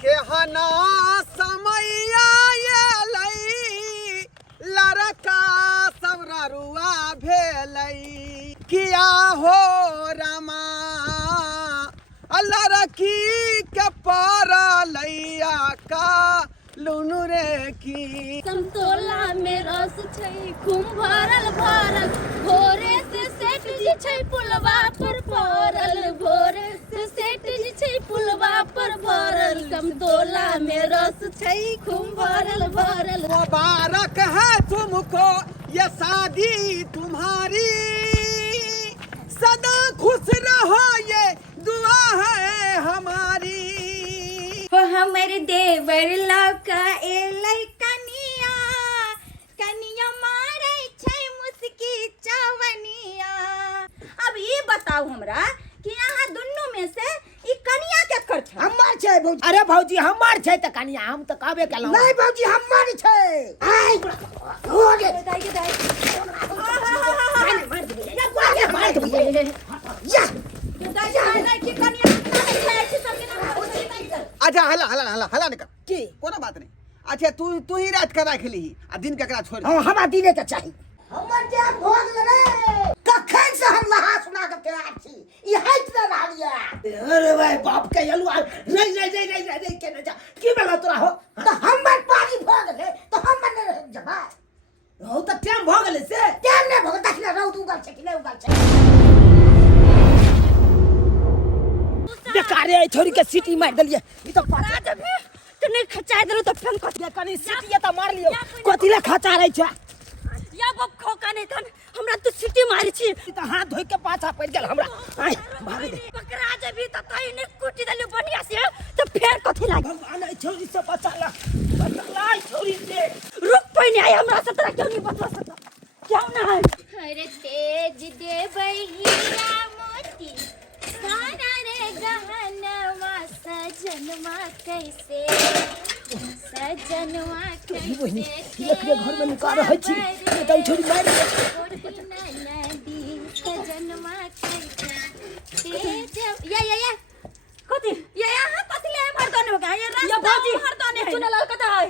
के हना समैया ये लई लड़का सबरुआ भेलई किया हो रमा लड़की के पर लैया का लुनु रे की समतोला में रस छै खूब भरल भरल भोरे से सेठ जी छै पुलवा पर भरल भोरे से सेठ जी छै पुलवा पर भरल समतोला में रस छै खूब भरल भरल। मुबारक है तुमको ये शादी तुम्हारी सदा खुश रहो ये दुआ है हमारी। हो हमर देवर लौका एलै कनिया कनिया मारै छै मुस्की चवनिया। अब ये बताओ हमरा कि यहाँ दुनू में से ई कनिया के कर छै? हमार छै भौजी। अरे भौजी हमार छै त कनिया हम त कहबे केलौ। नहीं भौजी हमार छै। आइ हो गे दाई दाई अच्छा हला हला हला हला निकल की कोनो बात नहीं। अच्छा तू ही रात का राख ली आ दिन केकरा छोड़ हां हमरा दिने त चाही। हमर जे भोग रे कखन से हम नहा सुना के तैयार छी ई हट न रहलिया। अरे भाई बाप के यलु नहीं नहीं नहीं नहीं नहीं के न जा की बेला तोरा हो त हमर पानी भोग रे त हम न रह जबा हो त टाइम भोग ले से टाइम ने भोग तखने रौ तू उगल छै कि नहीं उगल छै। बेकार है छोरी के सीटी मार दलिए ई तो परा जबे तने खचा देलो त फेन कथि कनी सीटी त मार लियो कथिले खचा रै छै या बब खोका नहीं थन हमरा तो सीटी मारी छी त हाथ धोइ के पाछा पड़ गेल हमरा। आइ भाग दे पकड़ा जबी त तई ने कुटी देलियो बढ़िया से त फेर कथि लागी भगवान आई छोरी से बचाला छोरी से रुक पहिने आई हमरा से तोरा क्यों नहीं बता सकता क्यों ना है। अरे तेज दे बहिया मोती सारा रे गहनवा सजनवा कैसे सजनवा कैसे एकरे घर में निकाल रहै छी त छोरी मार नदी सजनवा कैसे तेज या कथि ये यहाँ कथि ले मर्दाने हो गया ये रास्ता मर्दाने है। चुना लाल कथा है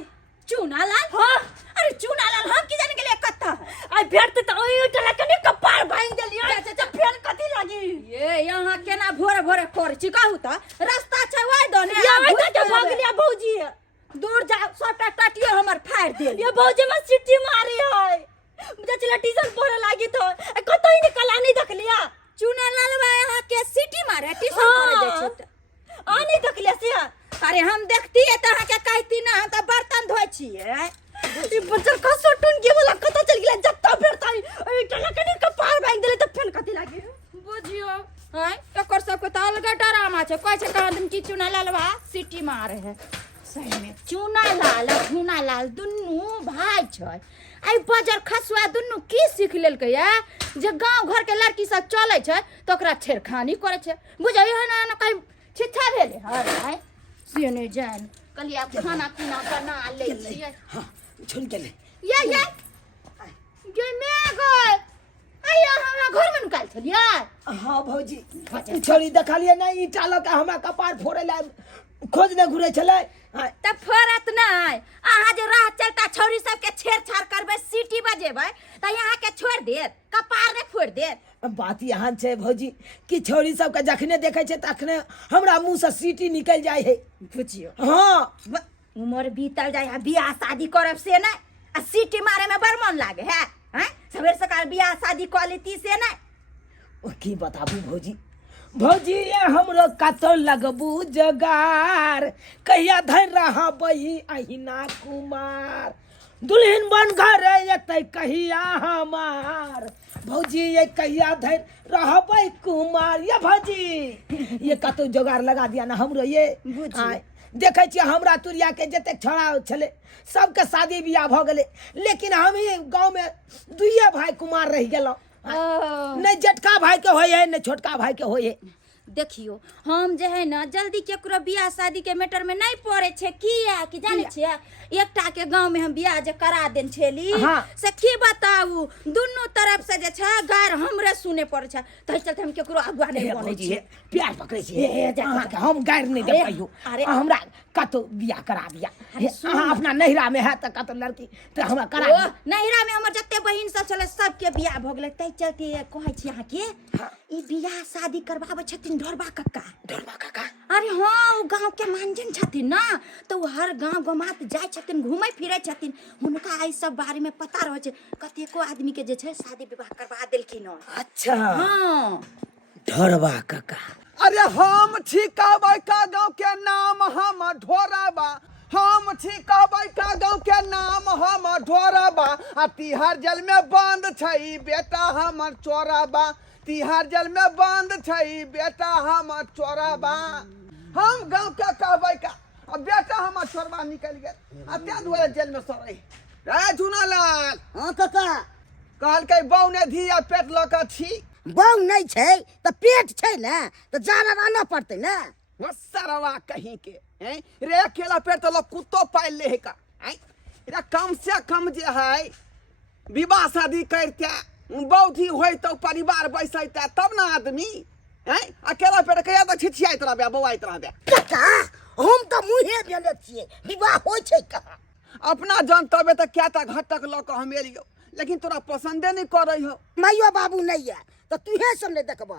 चुना लाल हां अरे चुना लाल हम की जाने के लिए कथा आई भेट त ओई टला कने कपार भांग देलियो चाचा फेन कथि लागी ये यहाँ केना भोरे भोरे कर छी कहू त रास्ता छै ओइ दने या ओइ त भाग लिया भौजी दूर जा सबटा टाटियो हमर फाड़ देल ये भौजी में सिटी मारी है मुझे चला डीजल पोरे लागी तो कतई निकला नहीं देख लिया चुना लाल बा यहाँ के सिटी मारे टीशन करे दे छै आ नहीं देख लिया से अरे हम देखती है त के कहती ना हम त बर्तन धोइ छिए ई बच्चा का सोटन के वाला कत चल गेला जत्ता फेरताई ए टला कने कपार भांग देले त फेन कथि लागी बुझियो हैं एकर सब के त अलग डरामा छै कहै छै कहां दिन की चुना लालवा सिटी मारे है सही में चुना लाल दुन्नू भाई छै आई बाजार खसुआ दुन्नू की सीख लेलकै या जे गांव घर के लड़की सब चलै छै त ओकरा छेड़खानी करे छै बुझाई है ना कहीं छिछा भेले हर से नहीं जान कल आप खाना पीना बना ले छिए हां छोरी गेले ये मैं गए आया हमरा घर में निकाल छलिया। हां भौजी छोरी देखलिए ना ई टालो के हमरा कपार फोड़े ला खोज न घुरे छले त फरत नहीं अहाँ जे राह चलता छोरी सब के छेड़छाड़ करबे सीटी बजेबे त यहाँ के छोड़ दे कपार ने फोड़ दे। बात यहाँ छै भौजी कि छोरी सब के जखने देखे छै तखने हमरा मुंह से सीटी निकल जाय है बुझियो हां उमर बीतल जाय बियाह शादी करब से नहीं आ सीटी मारे में बड़ मन लागे है हैं सवेर सकाल बियाह शादी क लेती से नहीं की बताबू भौजी भौजी ये हमरो कतो लगबू जगार कहिया धर रहा बही अहिना कुमार दुल्हन बन घर एतै कहिया हमार भौजी ये कहिया धर रहबै कुमार ये भौजी ये कतो जोगार लगा दिया ना हमरो ये देखे छियै हमरा तुरिया के जते छोड़ा छले सबके शादी बियाह भ गेले लेकिन हम ही गांव में दुइये भाई कुमार रह गेलो नहीं जटका भाई के होय है नहीं छोटका भाई के होय है। देखियो हम जे है ना जल्दी केकरो बियाह शादी के मैटर में नहीं पड़े छे किया कि जाने छिए एकटा के गांव में हम बियाह जे करा देन छेली से की बताऊ दुनु तरफ से जे छ गार हमरे सुने पड़े छ त चलते हम केकरो अगुआ नहीं बने छी प्यार पकड़े छी हम गार नहीं दे पाइयो हमरा कतो बियाह करा दिया अरे सुन। अहाँ अपना नहिरा में है त कतो लड़की त हमरा करा ओ दिया नहिरा में हमर जत्ते बहिन सब छले सबके बियाह भ गेलै तै चलते कहै छी अहाँ के ई बियाह शादी करबाबै छथिन ढोरबा कक्का ढोलबा काका अरे हाँ वो गांव के मानजन छथिन ना तो वो हर गांव गमात जाय छथिन घूमै फिरै छथिन हुनका एहि सब बारे में पता रहै छै कतेको आदमी के जे छै शादी विवाह करबा देलखिन हन अच्छा हाँ ढोलबा काका अरे हम छिकाबै का गाँव के नाम हम ढोराबा हम छिकाबै का गाँव के नाम हम ढोराबा आ तिहार जेल में बंद छै बेटा हमर चोराबा तिहार जेल में बंद छै बेटा हमर चोराबा हम गाँव के कहबै का अब बेटा हमर चोरबा निकल गेल आ त्या दुआरे जेल में सरै रे झुनालाल हाँ काका कहलकै बौ ने धिया पेट लऽ कऽ छी बहू नहीं छै तो पेट छै ना तो जाना रहना पड़ते ना सरवा कहीं के हैं रे अकेला पेट तो लोग कुत्तो पाल ले है का हैं रे कम से कम जे है विवाह शादी करते बौधी होय तो परिवार बैसैते तब ना आदमी हैं अकेला पेट कहिया तो छिछियाइत रहबे बौआइत रहबे काका हम तो मुँहे बेले छिए विवाह हो छै कहाँ अपना जानतबे तो क्या ता घटक लऽ कऽ हम एलियो लेकिन तोरा पसंदे नहीं करे हो माइयो बाबू नहीं है तो तुहे सब नहीं देखब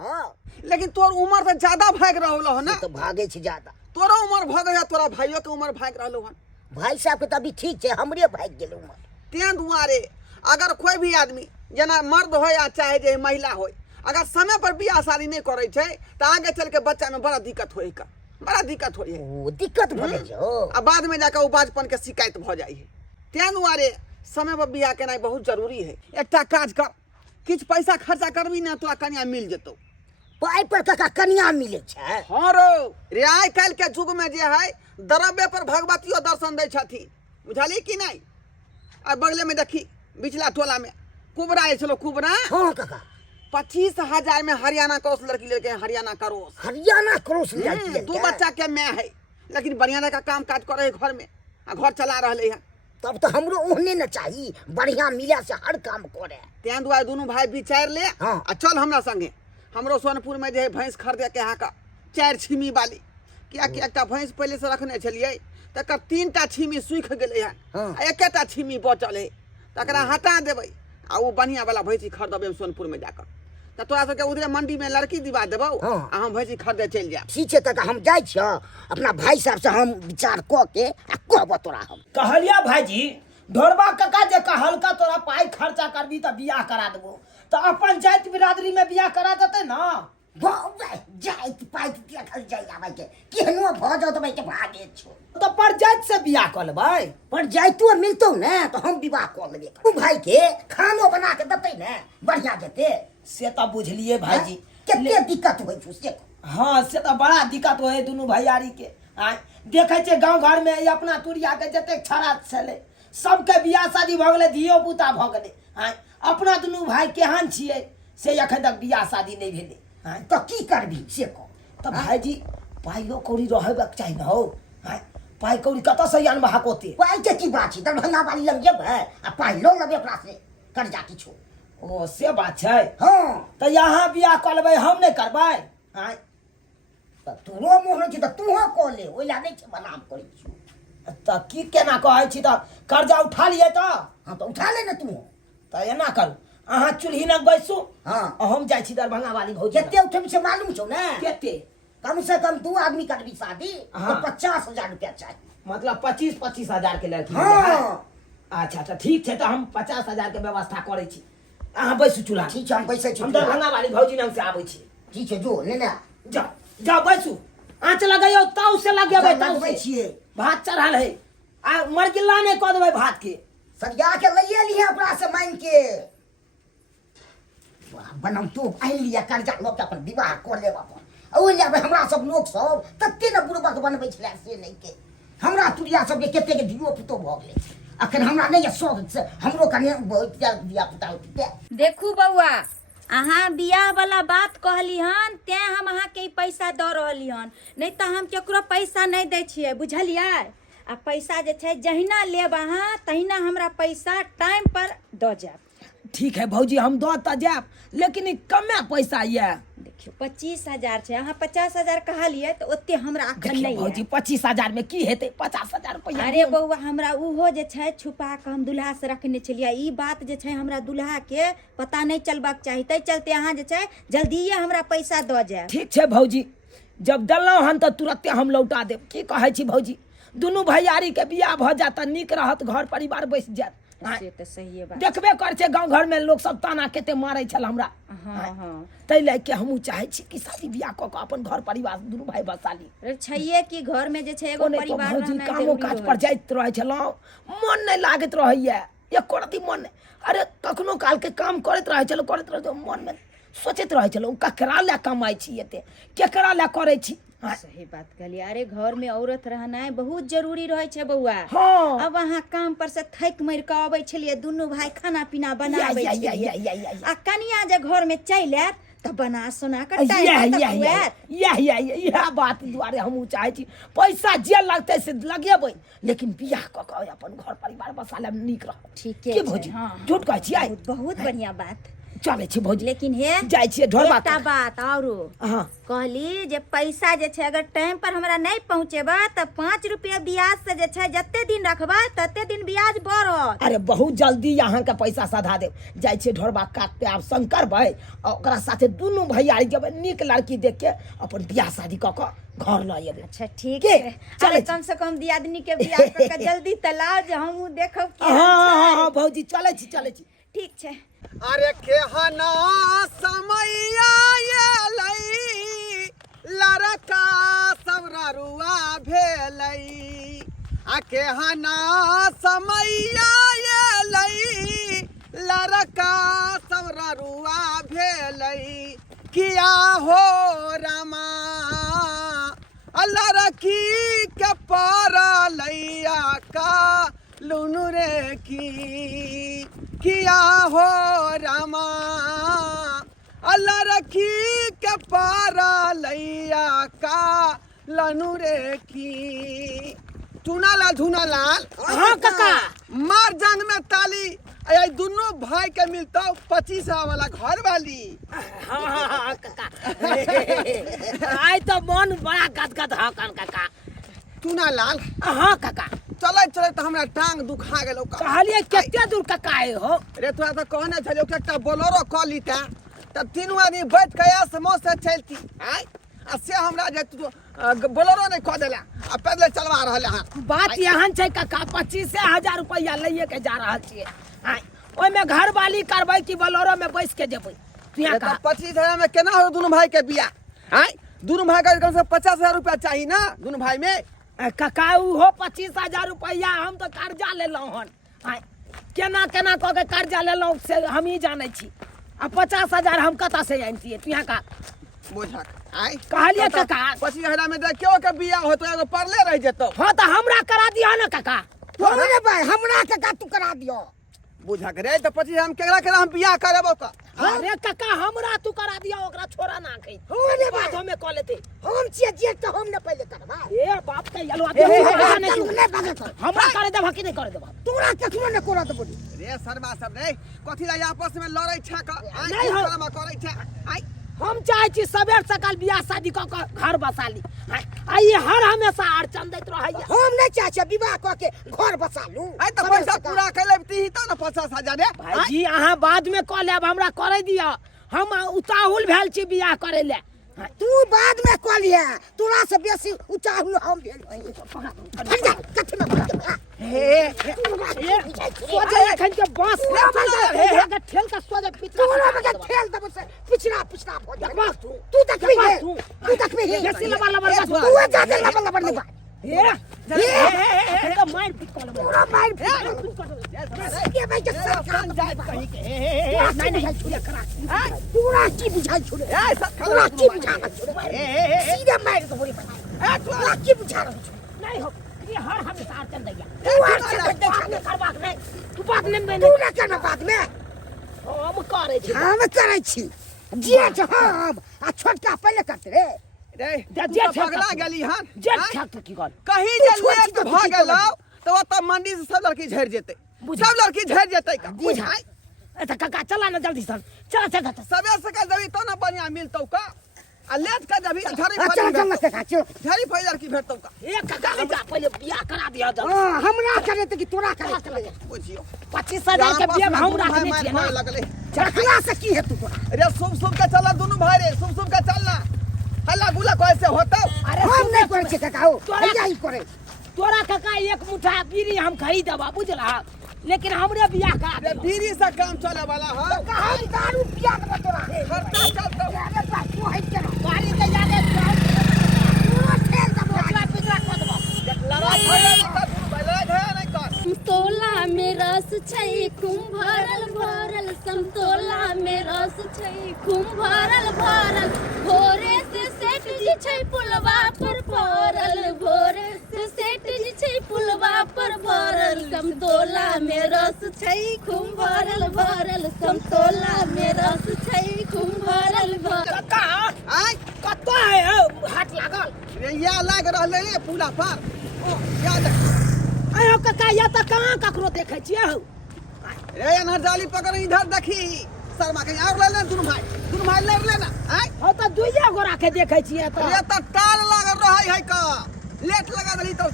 लेकिन तोर उम्र तो ज्यादा भाग रहलो हो ना तो भागे छी ज्यादा तोरा उम्र भाग है तोरा भाइयों के उम्र भाग रहलो हन भाई साहब के तो अभी ठीक है हमरे भाग गेल उमर तें दुआरे अगर कोई भी आदमी जना मर्द हो या चाहे जे महिला हो अगर समय पर बियाह शादी नहीं करे छै तो आगे चल के बच्चा में बड़ा दिक्कत होई का बड़ा दिक्कत होई है ओ दिक्कत भले जो आ बाद में जाकर उबाजपन के शिकायत भ जाई है तें दुआरे समय पर बियाह केनाइ बहुत जरूरी है एकटा काज कर किछ पैसा खर्चा करबी ना तोरा कन्या मिल जेतौ पाई पर काका कन्या मिले छै हाँ रो रे आइ काल्हि के युग में जे है दरबे पर भगवतियो दर्शन दै छथिन बुझली कि नहीं आ बगले में देखी बिचला टोला में कुबरा है चलो कुबरा हाँ काका 25,000 में हरियाणा क्रॉस लड़की लेके हरियाणा क्रॉस हरियाणा क्रॉस दो बच्चा के मैं है लेकिन बढ़िया का काम काज करे है घर में आ घर चला रहे है तब तो हमरो ओहने न चाहिए बढ़िया मिला से हर काम करे तें दुआरे दोनों भाई विचार ले हाँ। आ चल हमरा संगे हमरो सोनपुर में जे है भैंस खरीदे के यहाँ का 4 छिमी वाली किया कि एकटा भैंस पहले से रखने छलिए तकर 3टा छिमी सूख गेले है हाँ। आ एकेटा छिमी बचल है तकरा हटा देबै आ वो बढ़िया वाला भैंसी खरीदबै सोनपुर में जाकर तो तोरा सबके उधरे मंडी में लड़की दिवा देबौ हाँ। आ हम भैंसी खरीदे चल जाब ठीक है काका हम जाय छियो अपना भाई साहब से हम विचार क के आ कहब तोरा हम कहलिया भाईजी ढोरबा काका जे कहलका तोरा पाई खर्चा करबी त बियाह करा देबो त अपन जाति बिरादरी में बियाह करा देते ना जाइत पाइत देखल जाय आबै के केहनो भ जाओ त भाई के भागे छो तो पर जाति से बियाह कर लेबै पर जाइतो मिलतो ना तो हम विवाह क लेबे तू भाई के खानो बना के देतै ना बढ़िया देते से तो बुझलिए भाईजी केते दिक्कत होय छु से हाँ से तो बड़ा दिक्कत होए दोनों भैयारी के आ देखे छे गांव घर में अपना तुरिया के जते छड़ा छले सबके बियाह शादी भ गेले धियो पुता भ गेले आ अपना दोनों भाई केहन छिए से एखन तक बियाह शादी नहीं भेले तो की करबी से को तो भाईजी पाइयो कौड़ी रहबक चाहिए न हो पाई कौड़ी कत से आनबा हाकोते पाई के की बात छी दरभंगा वाली लग जेबै आ पाई लो लेबे ओकरा से कर्जा किछो ओ से बात छै हां तो यहाँ बियाह कर लेबै हम नहीं करबै आय त तोरो मोह छी त तूहो क ले ओइला नहीं छै बनाम करै छी तो की केना कहै छी तो कर्जा उठा लिए तो हां तो उठा ले न तू तो एना करू अहाँ चूल्ही लग बैसू हां हम जाइ छी दरभंगा वाली भौजी केते उठबी से मालूम छौ ना केते कम से कम 2 आदमी करबी शादी तो हाँ। 50,000 रुपया चाहिए मतलब 25-25 हजार के लड़की हाँ। अच्छा अच्छा ठीक है तो हम 50,000 के व्यवस्था करे छी अहाँ बैसू चूल्हा ठीक है हम बैसे छी हम दरभंगा वाली भौजी लग से आबै छी ठीक है जो ले ले जाओ जाओ बैसू आँच लगाइयो ताऊ से लगेबै ताऊ लगबै से छियै भात चढ़ल है आ मरगिल्ला नहीं कह देबै भात के सरिया के लइए लिए ओकरा से मांग के बनम तो आइन लिया कर्जा लो के अपन विवाह कर लेब अपन ओइ लेबै हमरा सब लोग सब तत्ते न बुढ़बक बनबै छलै से नहीं के हमरा तुरिया सब के केते के धियो पुतो भ गेलै अखन हमरा नहीं शौक से हमरो कने बहुत दिया पुता होते देखू बउआ अहाँ बियाह वाला बात कहली हन तें हम अहाँ के पैसा दऽ रहली हन नहीं तो हम केकरो पैसा नहीं दै छियै बुझलियै आ पैसा जे छै जहिना लेब अहाँ तहिना हमरा पैसा टाइम पर दऽ जायब ठीक है भौजी हम दो तो जाब लेकिन ई कमे पैसा ये देखियो 25,000 छै अहाँ 50,000 कहलिए तो ओते हमरा अखन देखियो नहीं भौजी है 25,000 में की हेतै 50,000 रुपया अरे बउआ हमरा उहो जे छै छुपा के हम दुल्हा से रखने छलिए ई बात जे छै हमरा दुल्हा के पता नहीं चलबाक चाही तै चलते अहाँ जे छै जल्दीए हमरा पैसा दऽ जाय ठीक छै भौजी जब देलहुँ हन तऽ तुरंते हम लौटा देब की कहै छी भौजी दुनू भैयारी के बियाह भऽ जात तऽ नीक रहत घर परिवार बैस जात से तो सही बात देखबे कर छै गांव घर में लोग सब ताना केते मारै छल हमरा हाँ हाँ तै लए के हमहू चाहै छी कि शादी बियाह कऽ के अपन घर परिवार दुनू भाई बसा ली अरे छैये कि घर में जे छै एगो ओने तो परिवार भौजी रहनाइ कामो जरूरी काज रहै पर छै। जाइत रहै छलहुँ मन नहीं लागत रहैया एको रती मन नहीं अरे कखनो काल के काम करैत रहै छलहुँ करैत रहै मन में सोचैत रहै छलहुँ ककरा लए कमाइ छी एते केकरा लए करै छी सही बात कहलिए अरे घर में औरत रहनाइ बहुत जरूरी रहे छै बउआ हाँ। अब अहाँ काम पर से थक मर के आबै छलिए दुनू भाई खाना पीना बनाबै छलिए आ कनिया जे घर में चलि आयत तऽ बना सोना के टाइम तक हुएत यह बात दुआरे हमहू चाहै छी पैसा जे लगतै से लगेबै लेकिन बियाह कऽ के अपन घर परिवार बसा लेब नीक रहत ठीके की छै, भौजी हाँ। झूठ कहै छियै बहुत बढ़िया बात चलै छी भौजी लेकिन हे जाइ छियै ढोलबा एकटा बात औरो हाँ कहली जे पैसा जे छै अगर टाइम पर हमरा नहीं पहुँचेबा तऽ 5 रुपया ब्याज से जे छै जते दिन रखबा तते दिन ब्याज बढ़त अरे बहुत जल्दी यहाँ के पैसा सधा देब जाइ छियै ढोलबा काटते आब शंकर भाई और ओकरा साथे दुनू भैयारी जब नीक लड़की देख के अपन बियाह शादी कऽ के घर लऽ एबै अच्छा ठीक के? है चलै अरे छी। कम से कम दियादनी के बियाह कऽ के जल्दी तलाव जे हमहू देखब कि हाँ भौजी चलै छी ठीक छै अरे केहना समैया एलै लड़का सबरा रुआ भेलै आ केहना समैया एलै लड़का सबरा रुआ भेलै किया हो रमा लड़की के परलैया का लुनु रे किया हो रामा लड़की के परलैया का लनु रे की धुनालाल हाँ काका मार जंग में ताली ये दोनों भाई के मिलता 25 वाला घर वाली हाँ काका आई तो मन बड़ा गदगद हाँ काका टूनालाल हाँ काका चले तो हमरा टांग दुखा गेलो कहलिए केते दूर काका आए हो रे तोरा तो कहने छलियो कि एकटा बोलेरो क लीता तब तीनों आदमी बैठ के समोस से चलती आय आ से हमरा जे बोलेरो नहीं क देला आ पैदल चलवा रहल हां बात यहाँ छै काका 25,000 रुपया लइए के जा रहल छियै आय ओइ में घर वाली करबै कि बोलेरो में बैस के जेबै तू यहाँ तो कहा 25,000 में केना हो दोनों भाई के बियाह आय दोनों भाई का कम से 50,000 रुपया चाहिए ना दोनों भाई में काका उहो 25,000 रुपया हम तो कर्जा लेलहुँ हन आय केना केना कऽ के कर्जा लेलहुँ से हम ही जानै छी आ 50,000 हम कतऽ से आनतियै तू यहाँ का बुझक आय कहलिए काका 25,000 में देखियो के बियाह होतो एगो परले रह जेतो हाँ तो हमरा करा दिया ना काका अरे भाई हमरा के का तू करा दियो बुझक रे तो 25,000 हम केकरा हम बियाह करबो त अरे काका हमरा तू करा दिया ओकरा छोड़ा ना कही अरे भाई बात हमें कह लेते हम छिए जे तो हम ने पहले करबा ए बाप के यलवा तू ने बागे कर हमरा करे देबा कि नहीं करे देबा तोरा कखनो ने करत बोली रे सरबा सब रे कथि ला आपस में लड़ै छ क नहीं हो। करै छ आय हम चाहे छी सबेर सकाल बियाह शादी कऽ के घर बसा ली आई हर हमेशा अड़चन दैत रहैया हम नहीं चाहे विवाह क के घर बसा लू आय त पैसा पूरा कर लेबती त न 50,000 रे भाईजी अहाँ बाद में कह लेब हमरा करे दिया हम उताहुल भेल छी बियाह करे ले तू बाद में कह लिया तोरा से बेसी ऊंचा हम भेल हट जा कथि में हे सोजे एखन के बांस हे के ठेल का सोजे तोरा में पिछड़ा के खेल दब से पिछड़ा हो जा देखबा तू तू देखबी देखबा है तू। तू देखबी है बेसी लबा लबा बस तू जा दे लबल निभा हे तो मार पिट कर ले पूरा मार के भाई के सब जाए कहीं के नहीं नहीं छुया करा पूरा की बुझाई छोड़े ए सब पूरा की बुझा छोड़े सीधा मार के बोली पूरा की बुझा नहीं हो ये हर हमेशा अड़चन दैया तू आर से करबाक नहीं तू बात नहीं तू ना करना बाद में हम करे छी हम करे छी जे हम आ छोटका पहले करते रे रे जे पगला गेली हन जे छक की कर कहीं तू जे छोड़ लेट के भ किसी को गेलौ तो ओत मंडी से सब लड़की झड़ जेतै सब लड़की झड़ जेतै का बुझाई अच्छा काका चला ना जल्दी सन चला चला चला। सबे से का जभी तो ना बढ़िया मिलतौ का आ लेट का जभी घरे चल चल से का चल घरी फैलर की भेटतौ का ए काका ले जा पहले बियाह करा दिया जा। हमरा करे त कि तोरा करे चल बुझियो 25,000 के बियाह हम रख दे छिए ना। लगले चखला से की है तू तोरा अरे शुभ के चला दोनों भाई रे शुभ के चलना हल्ला गुला कैसे होता। अरे हम नहीं करे छै काका हो भैया ही करे तोरा काका एक मुठा बीड़ी हम खरीदबा बुझला लेकिन हमरे बियाह करा अरे दे। बीड़ी से काम चले वाला है कहा दारू पिया के तोरा खर्चा चलतौ अरे बा तू है के गाड़ी के जाने पूरा ठेल दबो पिछला पिछला कर दबो। लड़ाई भइले नहीं कर समतोला में रस छै खूब भरल भरल समतोला में रस छै खूब भरल भरल भोरे से सेठ जी छै पुलवा पर पड़ल भोरे से सेठ जी छै पुलवा पर पड़ल समतोला में रस छै खूब भरल भरल समतोला में रस छै खूब भरल भरल। काका आय कतो है हो हाथ लागल। रे या लाग रहले रे पूरा पार ओ याद अयो काका या त कहां ककरो देखे छिए हो। रे ना डाली पकड़ इधर देखी शर्मा के और ले दुनु भाई ले लेना आय हो त दुइया गोरा के देखे छिए त रे त ताल लागल रहै है का लेट लगा दली तो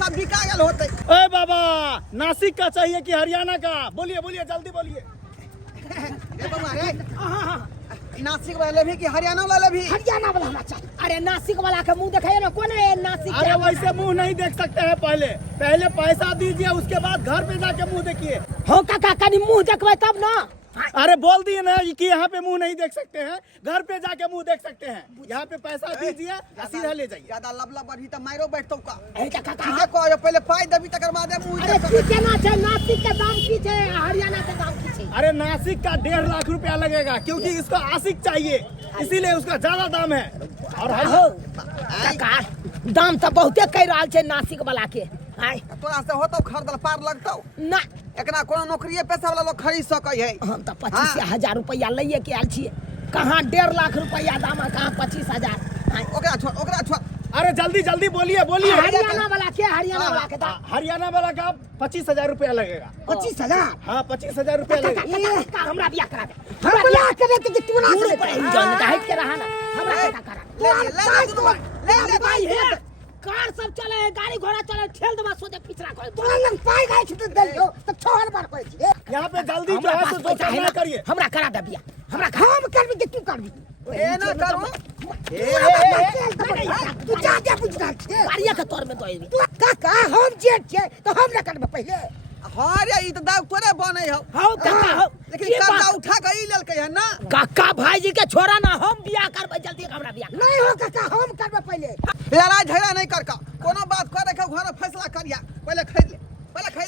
सब बिका गेल होते। ओए बाबा नासिक का चाहिए कि हरियाणा का बोलिए बोलिए जल्दी बोलिए। रे बाबा रे नासिक वाले भी कि हरियाणा वाले भी हरियाणा वाला हमरा चाहिए अरे नासिक वाला के मुंह देखाइए ना कौन है नासिक अरे वैसे मुंह नहीं देख सकते हैं पहले पैसा दीजिए उसके बाद घर पे जाके मुंह देखिए। हो काका कनी मुंह देखबै तब ना। अरे बोल दिए ना कि यहाँ पे मुंह नहीं देख सकते हैं घर पे जाके मुंह देख सकते हैं। यहाँ पे पैसा दीजिए सीधा ले जाइए। ज्यादा लबला बढ़ी त मारो बैठतौ का ए काका ठीक है को पहले पाई देबी तकर बाद मुंह अरे देख की केना छै नासिक के दाम की छै हरियाणा के दाम की छै। अरे नासिक का 1.5 लाख रुपया लगेगा क्योंकि इसको आशिक चाहिए इसीलिए उसका ज्यादा दाम है। और हो काका दाम त बहुते कह रहल छै नासिक वाला के। आय तोरा से होतौ खरीदल पार लगतौ ना एकरा कोनो नौकरीये पैसा वाला लोग खरीद सकै है। हम त 25,000 रुपया लइए के आयल छिए कहाँ 1.5 लाख रुपया दाम है कहाँ 25,000। आय ओकरा छोड़ अरे जल्दी बोलिए बोलिए। हरियाणा वाला के हरियाणा वाला के दाम हरियाणा वाला का 25,000 रुपया लगेगा। 25,000 हाँ 25,000 रुपया लगेगा। हमरा बियाह करा दे हम बियाह करे त कि तोरा पूरे से पर ही जान का हट के रहा ना हमरा बियाह करा ले दुनु भाई ले भाई है कार सब चले गाड़ी घोड़ा चले ठेल दबा सोचे पिछड़ा कर तोरा लंग पाई गई छ त दलियो त छोहर बार कहै छी यहाँ पे जल्दी जो है तो करना करिए। हमरा करा दे बियाह हमरा हम करबी कि तू करबी ए ना करू तू जा बुझना छे गाड़िया के तोर में तो एबी तू काका हम जेठ छे तो हम न करबे पहले हां रे ई त दाव तोरे बनै हो हो काका हो लेकिन कर्जा उठा के ई लेलकै है ना काका भाईजी के छोरा ना हम बियाह करबे जल्दी हमरा बियाह नहीं हो काका हम करबे पहले लड़ाई झगड़ा नहीं कर का कोनो बात करे के घर फैसला करिया पहले खरीद ले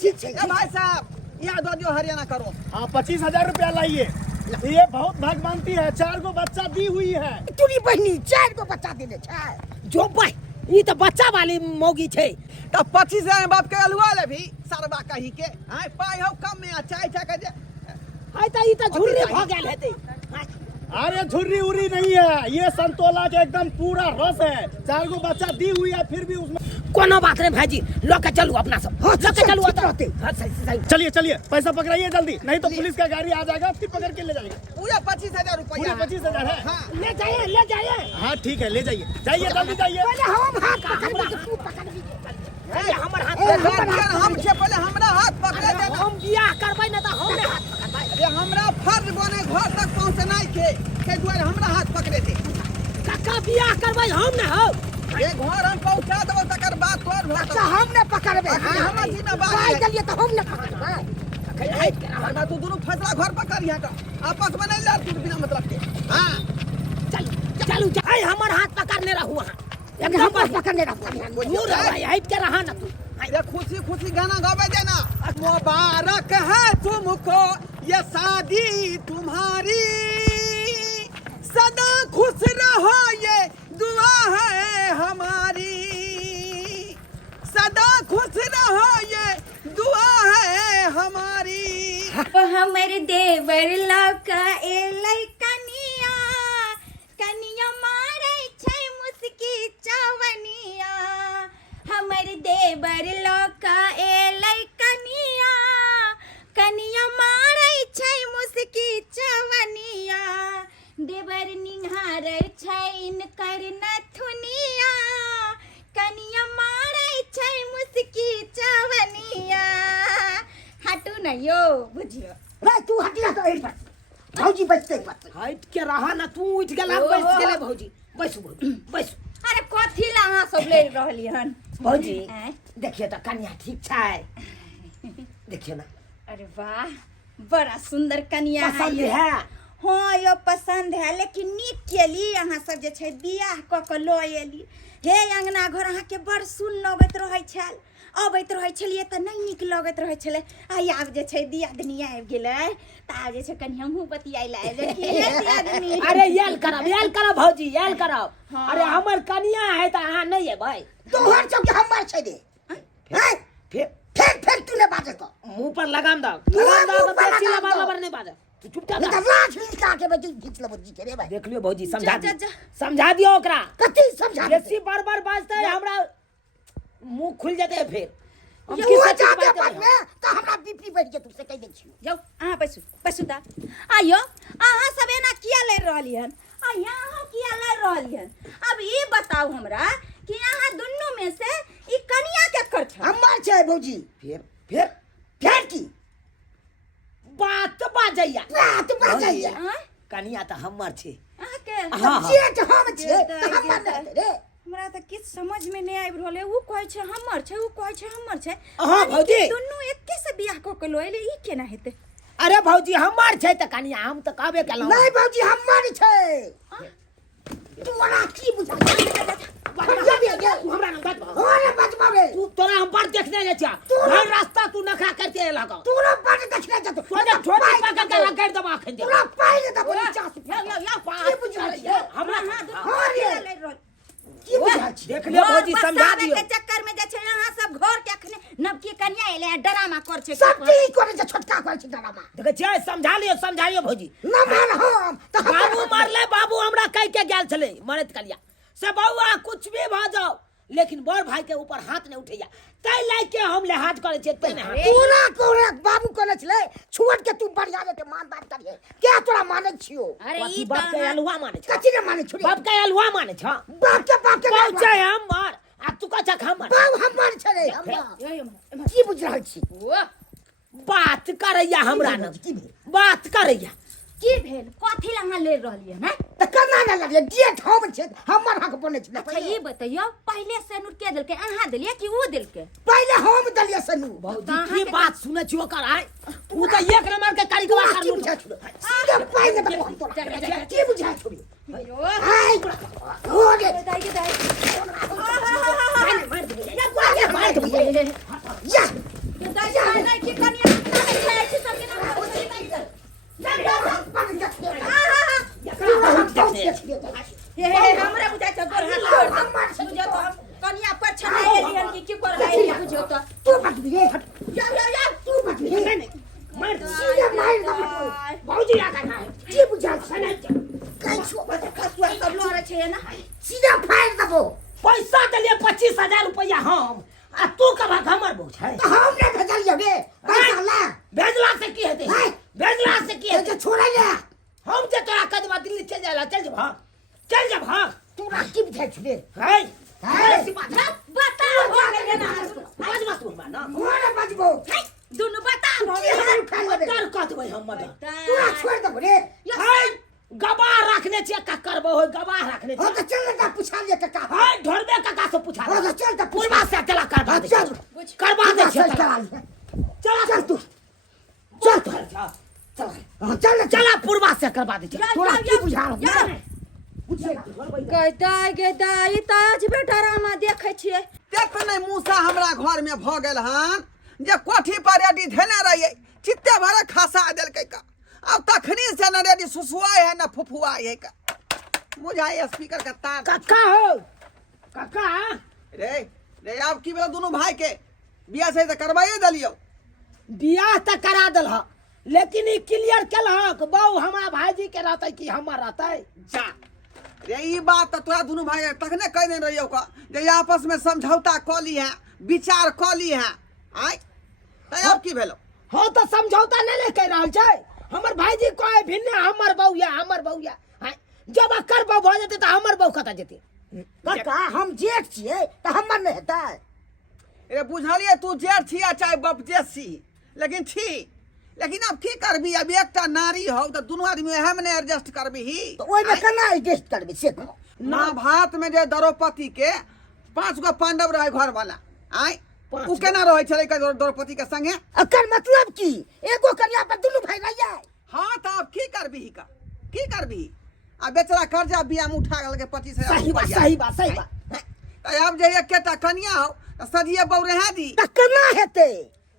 ठीक छै। ए भाई साहब यहाँ दो दियो हरियाणा करो हाँ 25,000 रुपया लाइए। ये बहुत भागमानती है 4 गो बच्चा दी हुई है। तूरी बहनी 4 गो बच्चा देले छै जो भाई ई तो बच्चा वाली मौगी छै त 25,000 बाप के अलुआ ले भी सरबा कही के हां पाई हो कम में चाय के जे है त ई तो झुर्री भ गेल हेतै। अरे झुर्री उरी नहीं है ये संतोला के एकदम पूरा रस है। 4 गो बच्चा दी हुई है फिर भी उसमें कोनो बात नहीं भाईजी लोके चलू अपना सब लोके चलू रहते हां सही चलिए पैसा पकड़ाइए जल्दी नहीं तो पुलिस का गाड़ी आ जाएगा फिर पकड़ के ले जाएगा। पूरा 25,000 रुपया पूरे 25,000 है। हां ले जाइए हाँ ठीक है ले जाइए जल्दी जाइए। पहले हम हाथ पकड़बी कि तू पकड़बी पहले हमर हाथ हम छे पहले हमरा हाथ पकड़े दे हम बियाह करबै ना त हम हाथ पकड़बै अरे हमरा फर्ज बने घर तक पहुंचनाई के दुआरे हमरा हाथ पकड़े दे काका बियाह करबै हम ना हो ये घर हम पहुंचा देबो तकर बाद तोर भर अच्छा हम न पकड़बे अखन हमर जिम्मेदारी पाई है। देलिए तो हम न पकड़बे हमरा तू दोनों फैसला घर पर करिया का आपस में नहीं लड़ तू बिना मतलब के हां चलू आई हमर हाथ पकड़ने रहू वहां एकदम बस पकड़ने रहो दूर भाई हट के रहा ना तू ये खुशी गाना गावे देना मुबारक है तुमको ये शादी तुम्हारी सदा खुश रहो ये दुआ है हमारी सदा खुश रहो ये दुआ है हमारी हमर देवर लौका एलै कनिया कनिया मारै छै मुस्की चवनिया हमर देवर लौका एलै कनिया कनिया मारै छै मुस्की मारे छैन कर नथुनिया कनिया मारे छै मुस्की चवनिया हटू न यो बुझियो रे तू हटिया तो एठ भौजी बचते मत हट के रहा ना तू उठ गेला बैस गेले भौजी बैसू भौजी बैसू अरे कथी ला अहाँ सब ले रहली हन भौजी आँय? देखिए तो कन्या ठीक छै देखियो ना अरे वाह बड़ा सुंदर कन्या है पसंद ये। है हाँ यो पसंद है लेकिन नीक केली अहाँ सब जे छै बियाह क के ल एली हे अंगना घर अहाँ के बड़ सुन लगैत रहै छल अबैत रहै छलिए त नहीं नीक लगैत रहै छले आई आब जे छै दियादनी आबि गेलै त आब जे छै कनि हमहू बतियाइला आबि कि हे दियादनी अरे याल करब भौजी याल करब हाँ। अरे हमर कन्या है त अहाँ नहीं एबै तोहर सब के हमर छै दे हैं फिर तूने बाजे तो मुंह पर लगाम दो मुंह पर बेसी लगाम दो। लबर नहीं बाजे तू चुपचाप नहीं रह। तो रात हिंसा के बजे घिच ले बजी के रे भाई देख लियो भौजी समझा जा, दियो जा। समझा दियो ओकरा कथी समझा दे बेसी बार बाजते है हमरा मुंह खुल जाते है फिर हम ये किस हुआ चीज की जाते बात कर पर रहे हैं? में तो हमरा बीपी बढ़ गया तुझसे कह दे छियो जाओ अहाँ बैसू बैसू ता आइयो अहाँ सब एना किया ले रहली हन आ यहाँ किया ले रहली हन अब ये बताओ हमरा कि अहाँ दुन्नु में से ई कनिया के कर छ हमर छै भौजी फिर की बात बाजैया बात बाजैया कनिया त हमर छै अहाँ के हाँ जे तो हम छै दे, तो हमर दे, नहीं रे हमरा त किछ समझ में नहीं आबि रहले उ कहै छै हमर छै उ कहै छै हमर छै हाँ, यानी कि भौजी। दुन्नु एके से बियाह क के लोइले ई केना हेतै अरे भौजी हमर छै त कनिया हम त कहबे केलौं नहीं भौजी हमर छै तोरा की बुझा हमरा न बात ओरे बचबा रे तू तोरा हम पर देखने जा छिया हर रास्ता तू नखरा करते लगा तोरा बड़ देखने जा तो छोटे छोटे पकड़ के रगड़ दबा खन दे तोरा पाई दे बोली चास की बुझा हमरा हाँ रे। की बुझा छी देख लियो भौजी समझा बरसावे दियो के चक्कर में जे छै अहाँ सब घर के अखने नवकी कन्या एले ड्रामा कर छै सब की करे जे छोटका करे छी डरामा देखे छियै समझा लियो भौजी न मान हम तो बाबू मारले बाबू हमरा कह के गेल छले मरत कलिया से बउआ कुछ भी भ जाओ लेकिन बड़ भाई के ऊपर हाथ नहीं उठैया तै लाग के हम लिहाज करे छियै तेने हाथ पूरा कोरे बाबू कोने छले छोड़ के तू बढ़िया रे के मान बात करिए क्या तोरा माने छियो अरे कथी ई बाप के अलुआ माने छ कथी ने माने छोड़ी बाप के अलुआ माने छ बाप के पहुंचे हम मार आ तू कछ हमर बाप हमर छले हम की बुझ रहल छी बात करैया हमरा न की भेल बात करैया की भेल कथी ला अहाँ ले रहलिए हैं त कना न लगे डेट हम छै हमर हक बने छले अच्छा ये बताइयो पहले से नूर के देलके अहाँ देलिए कि वो देलके पहले हम दलिया सनु भौजी की बात सुने छियो कर आय तू त एक नंबर के कारीगवा कर की लू बुझा छोड़ सीधा पाई दे तोरा की बुझा छोड़ी अयो हाय हो गे दाई दाई मार दे या दाई नहीं कि कनिया छै ऐसी सब के ना हे हमरा बुझा छ गोर हाथ छोड़ दे बुझो तो हम कनिया पर छनाए एलियन की कर है बुझो तो तू मत भी रे या तू मत भी रे मार सीधा मार दे भौजी आ गया है की बुझा सने कई छो खसुआ सब लोरे छै ना सीधा फाड़ दबो पैसा देलिए 25,000 रुपया हम आ तू कबा हमर बहू छै तो हम ने भेजलियो रे पैसा ला भेजला से की हेतै हाय। भेजला से की ये हेतै तो छोड़ा ले हम जे तोरा कदमा दिल्ली चल जाला चल जब हां तू राखी बुझा छबे है हाय बता हो गेले ना बज मत बोल ना मोरे बजबो दुनु बता हो की हम खा लेबे कर कह देबै हम मदन तू छोड़ दबो रे है गवाह रखने छियै का करबो हो गवाह रखने हो छियै तो चल ना पूछा ले का है ढोरबे काका से पूछा हो तो चल तो पूर्वा से अकेला करवा दे चल करवा दे चल करा ले चल चल तू चल चल चल चल चला पूर्वा से करवा दे तोरा की बुझा रहा गदाई गदाई ताज बेटा रामा देखै छियै देख नहीं मूसा हमरा घर में भ गेल हन जे कोठी पर रेडी धेने रहिए चित्ते भरे खसा देलकै का अब तखनी से न रेडी सुसुआए है न फुफुआए है का बुझाई स्पीकर का तार काका हो काका रे रे अब की भेल दोनों भाई के बियाह से त करवाइए दलियो बियाह त करा देलह लेकिन ई क्लियर केलहक बहु हमरा भाईजी के रहतै कि हमर रहतै जा रे ई बात त तोरा दोनों भाई तखने कह देने रहियो का जे आपस में समझौता क ली है विचार क ली है आय त अब की भेलो हो तो समझौता नहीं ले कह रहल छै हमर भाईजी कहे भिन्ने हमर बहुया जब अकर बहू भ जेते त हमर बहू कता जेते काका हम जेठ छियै त हमर नै हेतै रे बुझलिए तू जेठ छी आ चाहे बाप जेठ छी लेकिन छी लेकिन अब की करबी अब एकटा नारी हो तो दोनों आदमी एहे में एडजस्ट करबी ही तो ओइ में केना एडजस्ट करबे से कहो महाभारत में जे द्रौपदी के 5 गो पांडव रहे घर वाला आय पाँच उ केना रहे छले द्रौपदी के संगे अकर मतलब की एगो कन्या पर दुनू भाई रह जाए हाँ तो अब की करबी का की करबी आ बेचारा कर्जा बिया में उठा गल के 25,000 सही बात सही बात सही बात तो अब जे एकेटा कन्या हो तो सजिए बौरे है दी त केना हेतै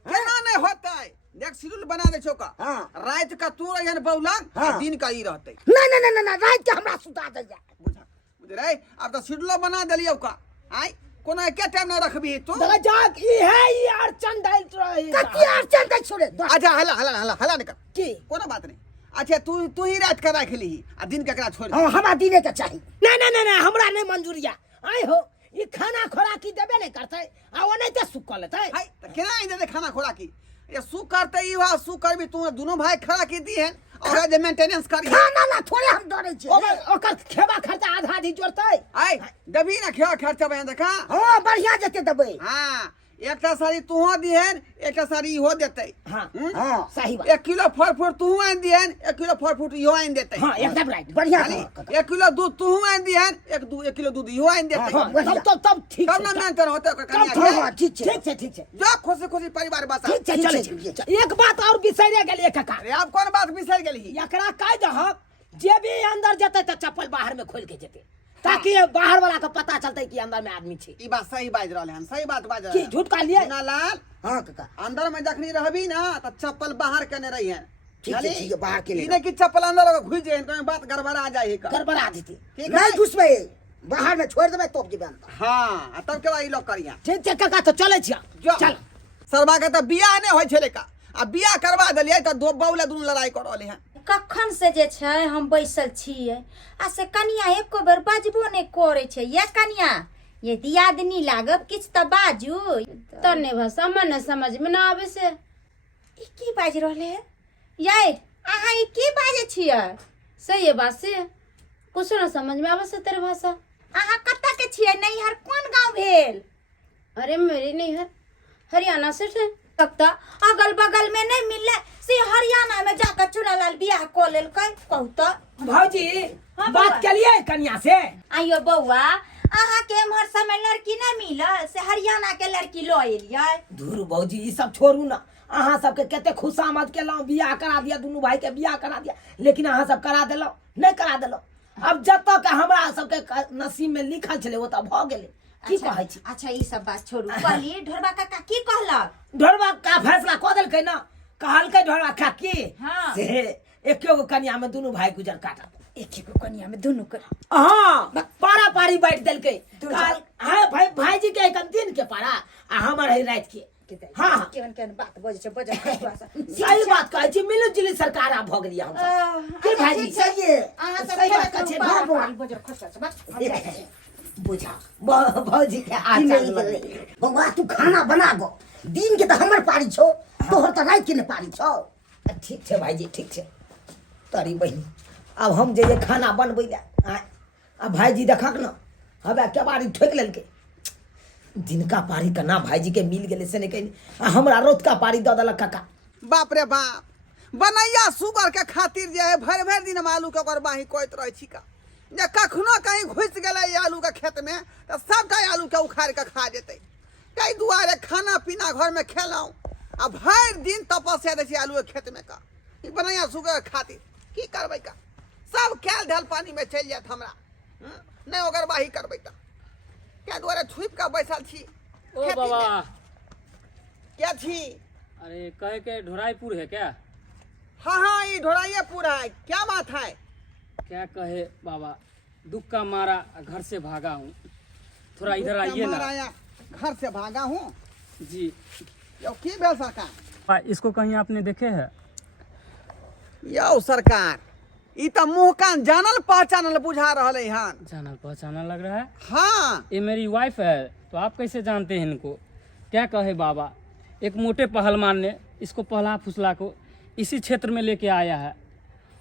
केना नहीं होतै देख शेड्यूल बना दे छो का हाँ। रात का तू रहन बौलंग हाँ। दिन का ई रहतै नहीं रात के हमरा सुता दे जा बुझा बुझ रे अब तो शेड्यूल बना देलियो का आय कोनो एके टाइम न रखबी तू जाक ई है ई अड़चन डाल रहे कति अड़चन दै छोड़े अच्छा हला हला हला हला निकल की कोनो बात नहीं अच्छा तू ही रात का रख ली आ दिन केकरा छोड़ दे। हां हमरा दिने के चाही नहीं हमरा नहीं मंजूरिया आय हो ई खाना खोराकी देबे नहीं करते आ ओ नहीं ते सुख कर लेते हाय त केना आई दे खाना खोरा की ये सु करते ई वा सु करबी तू दोनों भाई खड़ा की दी है और जे मेंटेनेंस करी खाना ना थोड़े हम डरे छी ओकर खेबा खर्चा आधा आधी जोड़ते आय दबी ना खेवा खर्चा बहन देखा हां बढ़िया जते देबै हां एकटा साड़ी तूहो दिहन एकटा साड़ी इहो देतै हां हां सही बात 1 किलो फल फ्रूट तूहो आन दिहन 1 किलो फल फ्रूट इहो आन देतै हां एकदम राइट बढ़िया खाली 1 किलो दूध तूहो आन दिहन 1 किलो दूध इहो आन देतै हाँ, तब ठीक तब ना मेंटेन होतै ओकर कन्या तब के हां ठीक छै जो खुशी खुशी परिवार बसा ठीक छै ठीक चले छै, एक बात और बिसरे गेलिए काका अरे आप कौन बात बिसर गेली एकरा कह दहक जे भी अंदर जते त चप्पल बाहर में खोल के जेते ताकि बाहर वाला के पता चलते कि अंदर में आदमी छै ई बात सही बाज रहले हन सही बात बाज की रहले झूठ का लिए ना लाल हां काका अंदर में जखनी रहबी ना त चप्पल बाहर कने रही है ठीक है, ठीक है, बाहर के ले ई नहीं कि चप्पल अंदर घुस जाए तो बात गड़बड़ा जाए का गड़बड़ा देती ठीक नहीं है घुसबै बाहर में छोड़ देबै तब जेबै अंदर हां तब के भाई लोग करिया ठीक छै काका तो चले छिया जो चल सरबा के त बियाह नहीं होय छले का आ बियाह करवा देलिए त दो बौला दुनु लड़ाई कर रहले हैं कखन से जे छै हम बैसल छियै आ से कनिया एको बेर बाजबो नहि करे छै ये कनिया ये दियादनी लागब किछ त बाजू तने भाषा मन समझ में ना आवे से ई की बाज रहले है यै अहाँ ई की बाजे छियै सही है बात से कुछ ना समझ में आवे से तेरे भाषा अहाँ कतऽ के छियै नैहर कोन गांव भेल अरे मेरी नैहर हरियाणा से थे तब त अगल बगल में नहीं मिलले से हरियाणा में जाकर चुनालाल बियाह क लेलकै कहू त भौजी हाँ, बात बाबा। के लिए कन्या से आइयो बौआ अहाँ के एम्हर समय लड़की नहीं मिलल से हरियाणा के लड़की लो एलियै धुर भौजी ई सब छोड़ू ना अहाँ सबके कते खुशामद केलहुँ बियाह करा दिया दुनू भाई के बियाह करा दिया लेकिन अहाँ सब करा देलहुँ नहीं करा देलहुँ अब जब तक हमरा सबके नसीब में लिखल छले वो त भ गेले की कहै छी अच्छा ई सब बात छोड़ू कहली ढोरबा काका की कहलक ढोरबा का फैसला क देलकै ना कहलकै ढोरबा का की हाँ। से एकेगो कन्या में दुनू भाई गुजर काटा एक एक कनिया में दोनों कर हाँ पारा पारी बैठ देलकै काल हाँ भाईजी के एकदम दिन के पारा आ हमर है रात के हाँ केहन केहन बात बजे छै बजे सही बात कहै छी मिलु जुली सरकार आ भ गेलियै हम सब की भाईजी चाहिए अहाँ सब सही बात कहै छी बजे खसस बात बुझा भौजी के की आचार नहीं लगे गेलै बौआ तू खाना बना गो दिन के त हमर पारी छौ तोहर त रात के ने पारी छौ ठीक छै भाईजी ठीक छै तारी बहिनी अब हम जे खाना बनबै ले अब भाईजी देखक न हबे केबाड़ी ठोक लेलकै दिनका पारी का ना भाईजी के मिल गेलै से नहीं कहीं हमरा रोतका पारी दऽ देलक काका बाप रे बाप बनैया सुगर के खातिर जे है भर भर दिन हम आलू के ओकर बाही कोइत रहे छी का जे कखनो कहीं घुस गेलै आलू के खेत में तो सबका आलू के उखाड़ के खा जेतै कई दुआरे खाना पीना घर में खेलौं आ भर दिन तपस्या दै छी आलू के खेत में का ई बनैया सुगर के खातिर की करबै का सब खेल ढल पानी में चलि जात हमरा नहीं ओकर बाही करबै का क्या दुआरे छुप के बैसल छी ओ खेती बाबा में। क्या छी अरे कहे के ढोराईपुर है क्या हाँ हाँ ये ढोराइयापुर है क्या बात है क्या कहे बाबा दुख का मारा घर से भागा हूँ थोड़ा इधर आइए ना महाराया घर से भागा हूँ जी यो की भेल सरकार इसको कहीं आपने देखे है यो सरकार ई तो मुंह कान जानल पहचानल बुझा रहले हन जानल पहचाना लग रहा है हाँ ये मेरी वाइफ है तो आप कैसे जानते हैं इनको क्या कहे बाबा एक मोटे पहलवान ने इसको पहला फुसला को इसी क्षेत्र में लेके आया है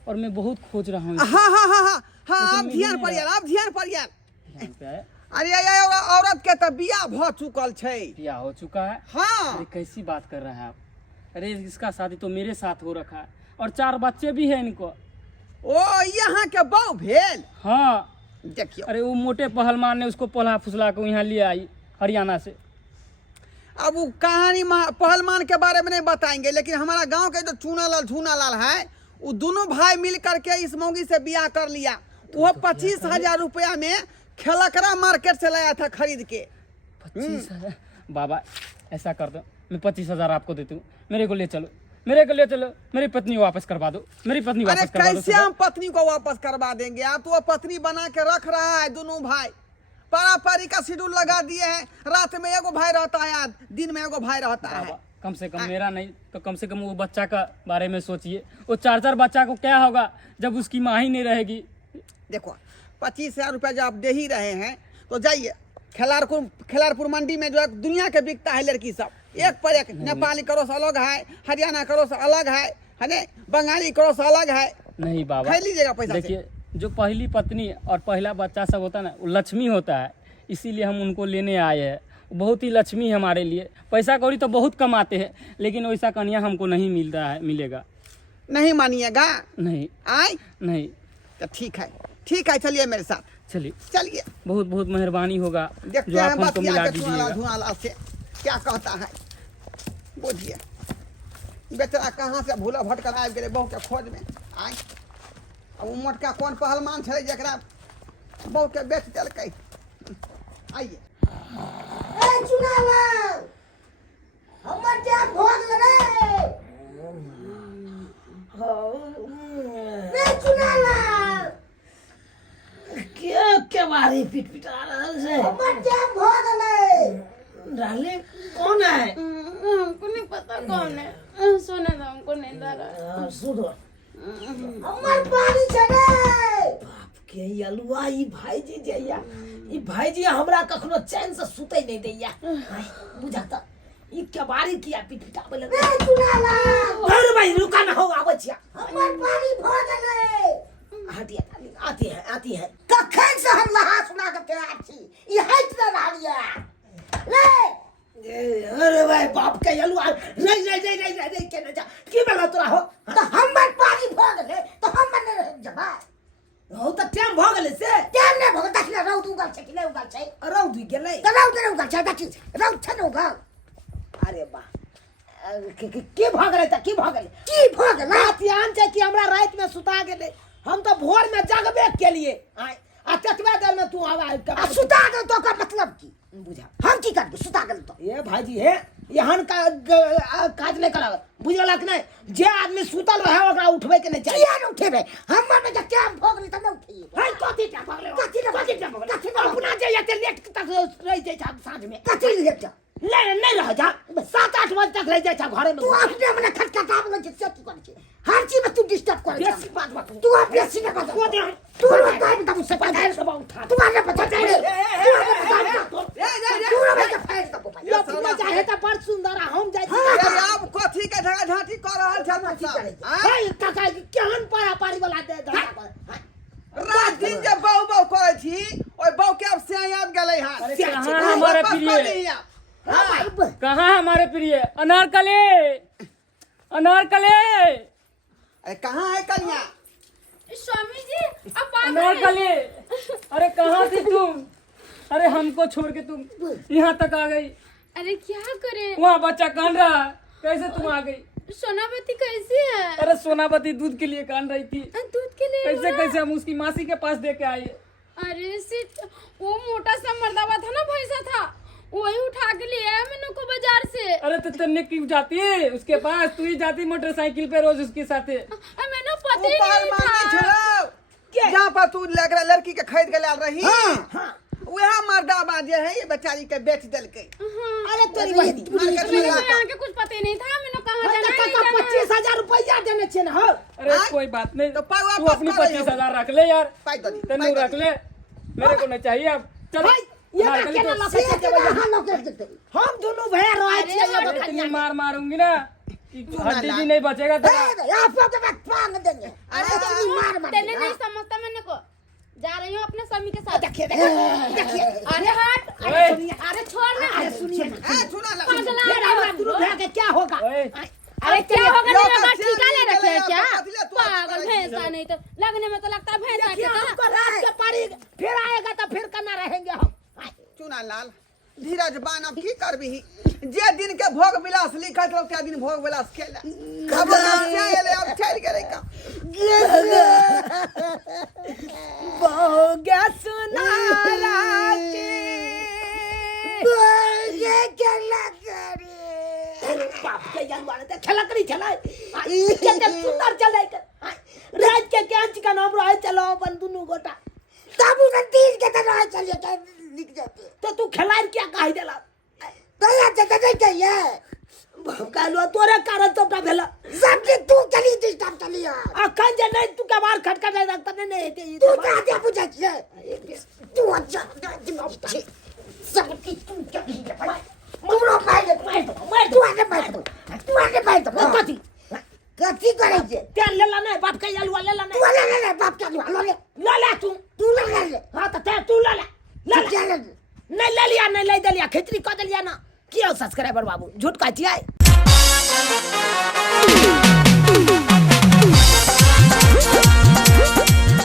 और मैं बहुत खोज रहा हूँ। हाँ हाँ हाँ हाँ हाँ, आप मिल ध्यान नहीं पड़ियन, रहा। आप ध्यान पड़ियन। ध्यान पे है। अरे ये औरत के तो बियाह भ चुकल छै। क्या हो चुका है? हाँ अरे कैसी बात कर रहे हैं आप? अरे इसका शादी तो मेरे साथ हो रखा है और 4 बच्चे भी हैं इनको। ओ यहाँ के बहू भेल। हाँ देखियो अरे वो मोटे पहलवान ने उसको पला फुसला को यहाँ ले आई हरियाणा से। अब वो कहानी पहलवान के बारे में नहीं बताएंगे, लेकिन हमारा गांव के जो झूनालाल है वो दोनों भाई मिल करके इस मौगी से बियाह कर लिया। वो 25,000 रुपया में खेलकरा मार्केट से लाया था खरीद के। 25,000? बाबा ऐसा कर दो, मैं 25,000 आपको देती हूँ, मेरे को ले चलो, मेरे को ले चलो, मेरी पत्नी वापस करवा दो, मेरी पत्नी अरे वापस करवा दो। कैसे हम पत्नी को वापस करवा देंगे? आप तो वो पत्नी बना के रख रहा है। दोनों भाई पारापारी का शेड्यूल लगा दिए हैं। रात में एगो भाई रहता है, दिन में एगो भाई रहता है। बाबा कम से कम मेरा नहीं तो कम से कम वो बच्चा का बारे में सोचिए। वो 4 बच्चा को क्या होगा जब उसकी माँ ही नहीं रहेगी। देखो 25,000 रुपया जब आप दे ही रहे हैं तो जाइए खिलारपुर मंडी में जो है दुनिया के बिकता है लड़की सब, एक पर एक। नेपाली करोस अलग है, हरियाणा करोस अलग है ना, बंगाली करोस अलग है। नहीं बाबा खा लीजिएगा पैसा से। देखिए, जो पहली पत्नी और पहला बच्चा सब होता है ना, वो लक्ष्मी होता है, इसीलिए हम उनको लेने आए हैं। बहुत ही लक्ष्मी है हमारे लिए। पैसा कौड़ी तो बहुत कमाते हैं, लेकिन वैसा कन्या हमको नहीं मिल रहा है, मिलेगा नहीं मानिएगा? नहीं आए नहीं। तो ठीक है, चलिए मेरे साथ, चलिए चलिए बहुत बहुत मेहरबानी होगा देखते जो आप हैं हमको मिला बतिया के दीजिएगा। धुनाला से क्या कहता है। बुझिए बेचारा कहाँ से भूला भटकर आबि गेलै बहू के खोज में। आए अब वो मोटका कौन पहलवान छलै जकरा बहू के बेच देलकै। आइए ए चुनाव हमर टाइम भोग रे चुनाव के बारे पिटपिटा रहल से? हमर टाइम भोग रे डाले कौन है? हमको नहीं पता कौन है। सोने दो, हमको नहीं दे रहा। सुनो हमर पानी छड़े के यलुआ ई भाईजी जइया, ई भाईजी हमरा कखनो चैन से सुतै नहीं दैया। बुझाता ई के बारे किया पिटपिटाबे लगे। ए चुनाव अरे भाई रुका ना हो, आवे छिया। हमर पानी भोग रे हटिया आती है। कखन से हम नहा सुना के तैयार छी, ई हट न रहलिया ले। अरे भाई बाप के यलुआ नहीं के न जा की बेला तोरा हो। तो हमर पानी भोग रे तो हम न रह जबा हो त टाइम भ गेले से टाइम ने भोग देखले रौद उगल छै कि नहीं उगल छै? रौद गेलै। तो रौद ने उगल छै देखी रौद छै न उगल। अरे बा के भ गेलै त की भ गेलै? की भोग रे रात यान छै कि हमरा रात में सुता गेलै, हम तो भोर में जगबे केलिए। आ ततबे देर में तू आवा आ सुता गल तो का मतलब की? बुझा हम की करबे सुता गल तो? ये भाईजी है यहन का काज नहीं करावे, बुझला कि नहीं? जे आदमी सुतल रहे ओकरा उठबे के नहीं चाहिए। किया न उठेबे? हमर में जे टाइम भोग रे त न उठिए। है कथी टाइम भ गेलै? कथी टाइम भ गेलै? अपना जे एते लेट तक रह जाय छ साँझ में। कथी लेट ले नहीं रह जा 7-8 बजे तक रह जाय छ घरे में। तू अपने मने खटखटावे लगे से की करे छै? हर चीज में तू डिस्टर्ब करे छै। बेसी बात बात तू बेसी न बता। को दे तू बताए बता मुझसे पता है सब उठा तुम्हारे बता दे तू रे के फाइल तब भाई ये अपने चाहे त पर सुंदर हम जाय छी। अरे आप कथी के झगड़ा झांटी कर रहल छल की करे छै? है काका केहन पारा पारी वाला दे धरा पर। रात दिन जब बहू करे थी ओए बहू के अब से याद गेलै हां। अरे कहाँ हमारे प्रिय, हां भाई कहाँ हमारे प्रिय अनारकले। अरे कहाँ है कन्या? स्वामी जी आप आ गए। अनारकले, अरे कहाँ थी तुम? अरे हमको छोड़ के तुम यहाँ तक आ गई। अरे क्या करें? वहाँ बच्चा कान रहा है, कैसे तुम आ गई? सोनावती कैसी है? अरे सोनावती दूध के लिए कान रही थी। दूध के लिए कैसे हुआ? कैसे हम उसकी मासी के पास दे के आए। अरे सिट वो मोटा सा मर्दावा था ना, भैंसा था, वही उठा के ले आया मैंने को बाजार से। अरे तो तन्ने क्यों जाती है उसके पास? तू ही जाती मोटरसाइकिल पे रोज उसके साथ। मैंने पता ही ऊपर नहीं मारने था। छलो जहाँ पर तू लड़की के खरीद के लाल रही वह मर्दा बाजे है ये बेचारी के बेच देलकै। अरे तेरी बहनी मार्केट में मेरे को लाकर। यहाँ के कुछ पता ही नहीं था, मैंने कहा जाना काका नहीं जाना। 25,000 रुपया देने छे ना। हो अरे कोई बात नहीं, तो पाई तू वापस अपनी कर रही 25,000 रख ले यार। पाई दो दी, तेनू पाई दो रख दी। ले, मेरे को नहीं चाहिए अब। चल भाई ये ना अनारकली केना तो- लगे से के के भैया हम लोग के देते हम दोनों भैया रहे छिए अरे ये अरे इतनी मार मारूंगी ना हड्डी भी नहीं बचेगा तेरा। आपको तो मैं प्राण देंगे अरे तुम मार मार तेने नहीं समझता मैंने को जा रही हूँ अपने स्वामी के साथ। देखिए देखिए अरे हट, ओए, अरे छोड़ ना, अरे सुनिए ना सुना ला पागल ये है, बात शुरू हो गया क्या होगा ओए, अरे क्या होगा यो नहीं होगा का ठीका ले रखे है यो क्या? का पतिले, तू पागल अपना भैंसा नहीं तो लगने में तो लगता है भैंसा देखिए के हमको रात के पारी फिर आएगा तो फिर करना रहेंगे हम चुना लाल धीरज बान अब की करबी जे दिन के भोग विलास लिखल छौ त्या दिन भोग विलास खेला अब चले अब चल गेलै का बहु सुनारा ये क्या करे बाप के जान वाले ते खेला करी खेला के सुंदर चले रात के कैंच का नाम रहा चलो अपन दोनों गोटा तब उन तीन के तरह चलिए क्या लिख जाते तो तू खिलाड़ क्या कह देला दया जगह नहीं चाहिए कहलो तोरे कारण तो भेला सब तू चली थी तब चली यार अखन जे नहीं तू के बार खटखट रखता नहीं हेते तू क्या पूछा छे तू अच्छा सब की तू चली जा तू रो मार तू आने मार कथी कथी करे छे तेल लेला नहीं बाप के अलवा लेला तू नहीं ले बाप का ले ले तू ले हां तो ते तू ले नहीं ले लिया नहीं ले दिया खिचड़ी कर दिया ना किया सब्सक्राइबर बाबू झूठ कहती है